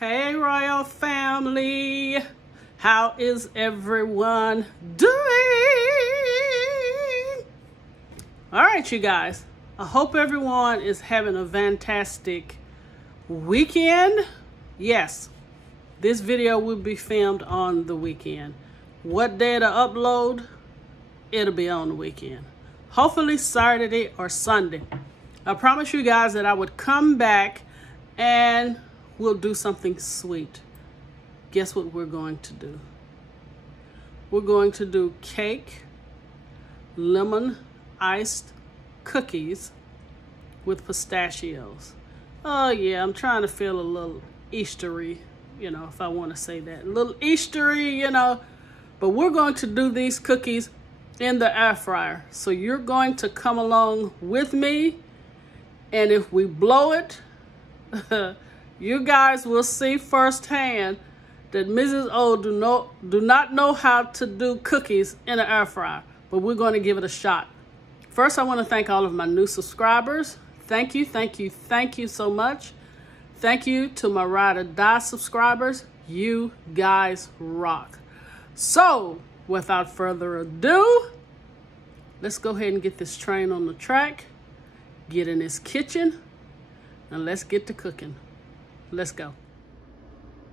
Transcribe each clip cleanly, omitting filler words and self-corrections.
Hey Royal Family, how is everyone doing? All right, you guys, I hope everyone is having a fantastic weekend. Yes, this video will be filmed on the weekend. What day to upload? It'll be on the weekend. Hopefully Saturday or Sunday. I promise you guys that I would come back and we'll do something sweet. Guess what we're going to do? We're going to do cake, lemon iced cookies with pistachios. Oh yeah, I'm trying to feel a little Eastery, you know, if I want to say that. A little Eastery, you know. But we're going to do these cookies in the air fryer. So you're going to come along with me. And if we blow it, you guys will see firsthand that Mrs. O do not know how to do cookies in an air fryer, but we're going to give it a shot. First, I want to thank all of my new subscribers. Thank you, thank you, thank you so much. Thank you to my Ride or Die subscribers. You guys rock. So, without further ado, let's go ahead and get this train on the track, get in this kitchen, and let's get to cooking. Let's go.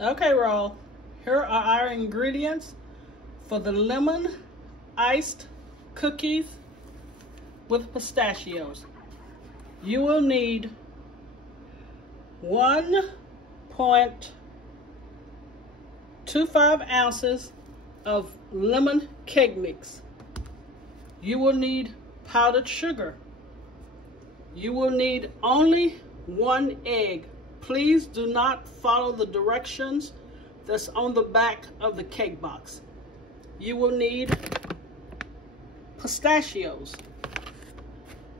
Okay, Roll. Here are our ingredients for the lemon iced cookies with pistachios. You will need 1.25 ounces of lemon cake mix. You will need powdered sugar. You will need only 1 egg. Please do not follow the directions that's on the back of the cake box. You will need pistachios.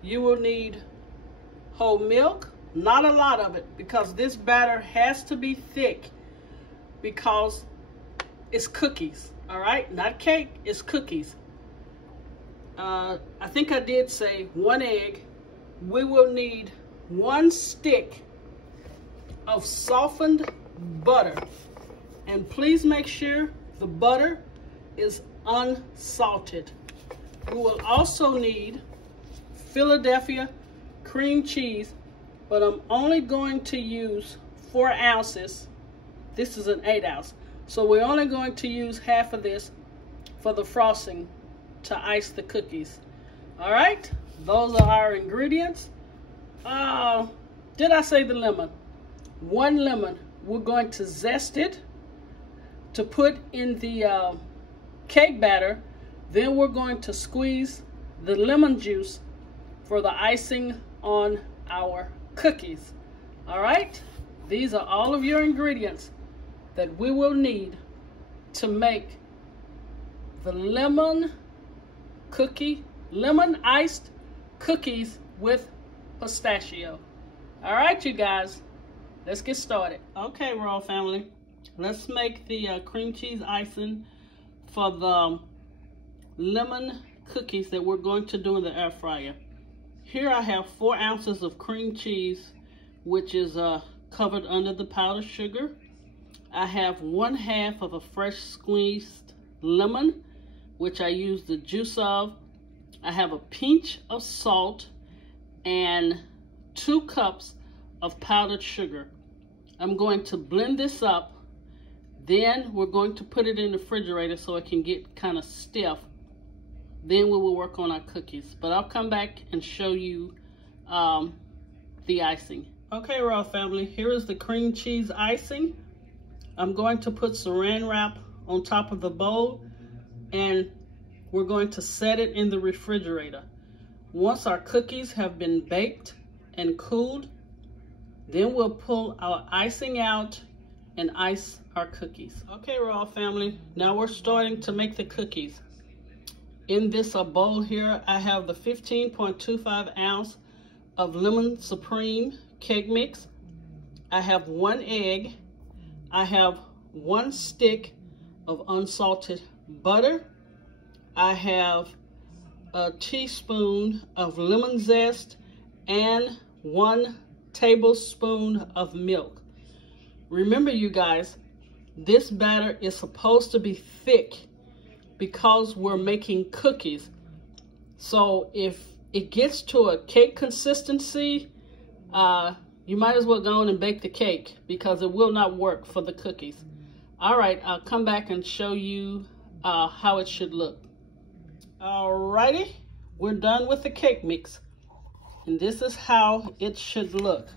You will need whole milk, not a lot of it, because this batter has to be thick because it's cookies, all right? Not cake, it's cookies. I think I did say 1 egg. We will need 1 stick of softened butter, and please make sure the butter is unsalted. We will also need Philadelphia cream cheese, but I'm only going to use 4 ounces. This is an 8 ounce, so we're only going to use half of this for the frosting to ice the cookies. All right, those are our ingredients. Did I say the lemon? 1 lemon. We're going to zest it to put in the cake batter. Then we're going to squeeze the lemon juice for the icing on our cookies. All right, these are all of your ingredients that we will need to make the lemon iced cookies with pistachio. All right, you guys, let's get started. Okay, Royal Family, let's make the cream cheese icing for the lemon cookies that we're going to do in the air fryer. Here I have 4 ounces of cream cheese, which is covered under the powdered sugar. I have 1/2 of a fresh squeezed lemon, which I use the juice of. I have a pinch of salt and 2 cups of powdered sugar. I'm going to blend this up. Then we're going to put it in the refrigerator so it can get kind of stiff. Then we will work on our cookies. But I'll come back and show you the icing. Okay, Royal Family, here is the cream cheese icing. I'm going to put saran wrap on top of the bowl, and we're going to set it in the refrigerator. Once our cookies have been baked and cooled, then we'll pull our icing out and ice our cookies. Okay, Royal Family, now we're starting to make the cookies. In this bowl here, I have the 15.25 ounce of Lemon Supreme cake mix. I have 1 egg. I have 1 stick of unsalted butter. I have a teaspoon of lemon zest and 1 tablespoon of milk. Remember, you guys, this batter is supposed to be thick because we're making cookies. So if it gets to a cake consistency, you might as well go on and bake the cake because it will not work for the cookies. All right, I'll come back and show you how it should look. Alrighty, we're done with the cake mix. And this is how it should look,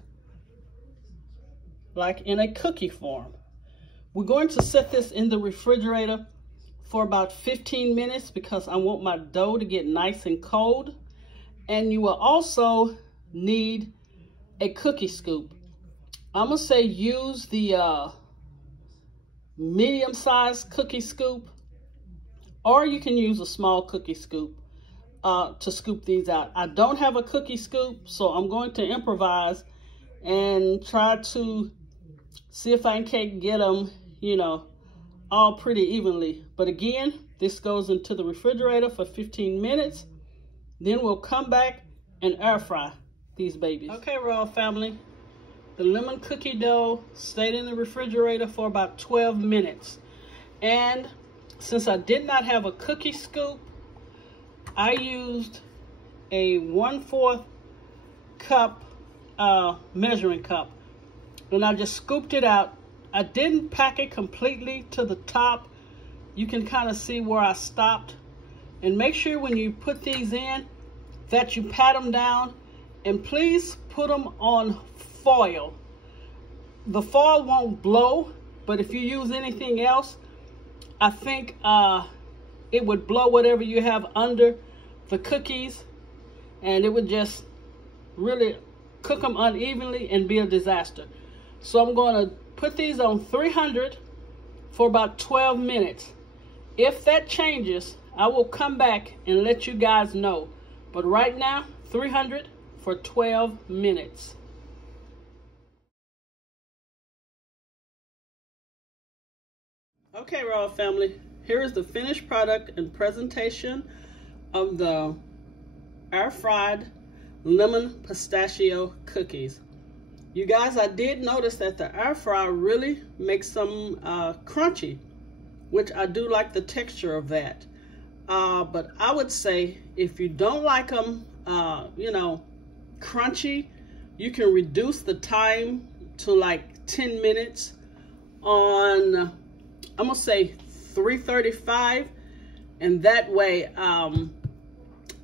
like in a cookie form. We're going to set this in the refrigerator for about 15 minutes because I want my dough to get nice and cold. And you will also need a cookie scoop. I'm gonna say use the medium-sized cookie scoop, or you can use a small cookie scoop to scoop these out. I don't have a cookie scoop, so I'm going to improvise and try to see if I can get them, you know, all pretty evenly. But again, this goes into the refrigerator for 15 minutes. Then we'll come back and air fry these babies. Okay, Royal Family, the lemon cookie dough stayed in the refrigerator for about 12 minutes. And since I did not have a cookie scoop, I used a 1/4 cup measuring cup. And I just scooped it out. I didn't pack it completely to the top. You can kind of see where I stopped. And make sure when you put these in that you pat them down, and please put them on foil. The foil won't blow, but if you use anything else, I think it would blow whatever you have under the cookies, and it would just really cook them unevenly and be a disaster. So I'm going to put these on 300 for about 12 minutes. If that changes, I will come back and let you guys know. But right now, 300 for 12 minutes. Okay, Royal Family, here is the finished product and presentation of the air-fried lemon pistachio cookies. You guys, I did notice that the air fryer really makes them crunchy, which I do like the texture of that. But I would say if you don't like them, you know, crunchy, you can reduce the time to like 10 minutes on, I'm gonna say 335, and that way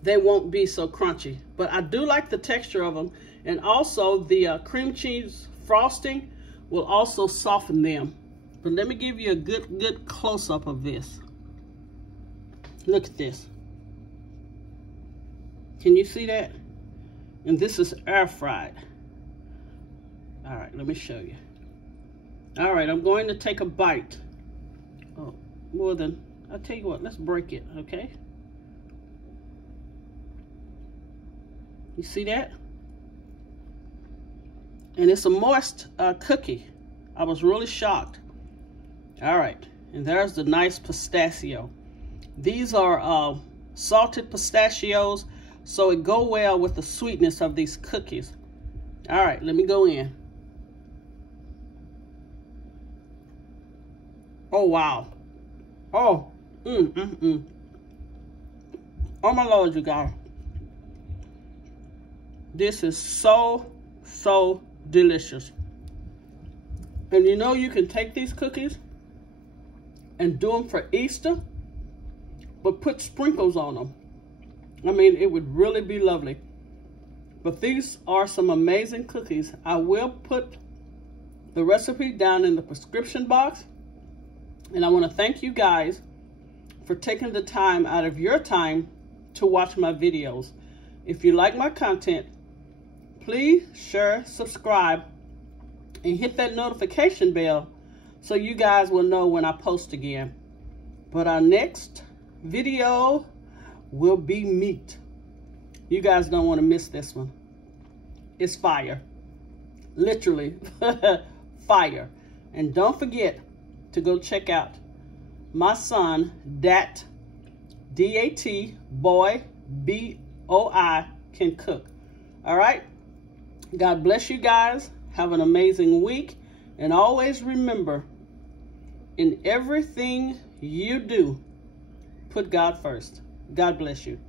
they won't be so crunchy. But I do like the texture of them, and also the cream cheese frosting will also soften them. But let me give you a good close-up of this. Look at this. Can you see that? And this is air fried. All right, let me show you. All right, I'm going to take a bite. Oh, more than, I'll tell you what, let's break it, okay? You see that? And it's a moist cookie. I was really shocked. All right, and there's the nice pistachio. These are salted pistachios, so it go well with the sweetness of these cookies. All right, let me go in. Oh, wow. Oh, Oh, my Lord, you guys. This is so delicious. And you know, you can take these cookies and do them for Easter, but put sprinkles on them. I mean, it would really be lovely. But these are some amazing cookies. I will put the recipe down in the description box. And I want to thank you guys for taking the time out of your time to watch my videos. If you like my content, please share, subscribe, and hit that notification bell so you guys will know when I post again. But our next video will be meat. You guys don't want to miss this one. It's fire. Literally fire. And don't forget to go check out my son, Dat, D-A-T, boy, B-O-I, can cook. All right? God bless you guys. Have an amazing week. And always remember, in everything you do, put God first. God bless you.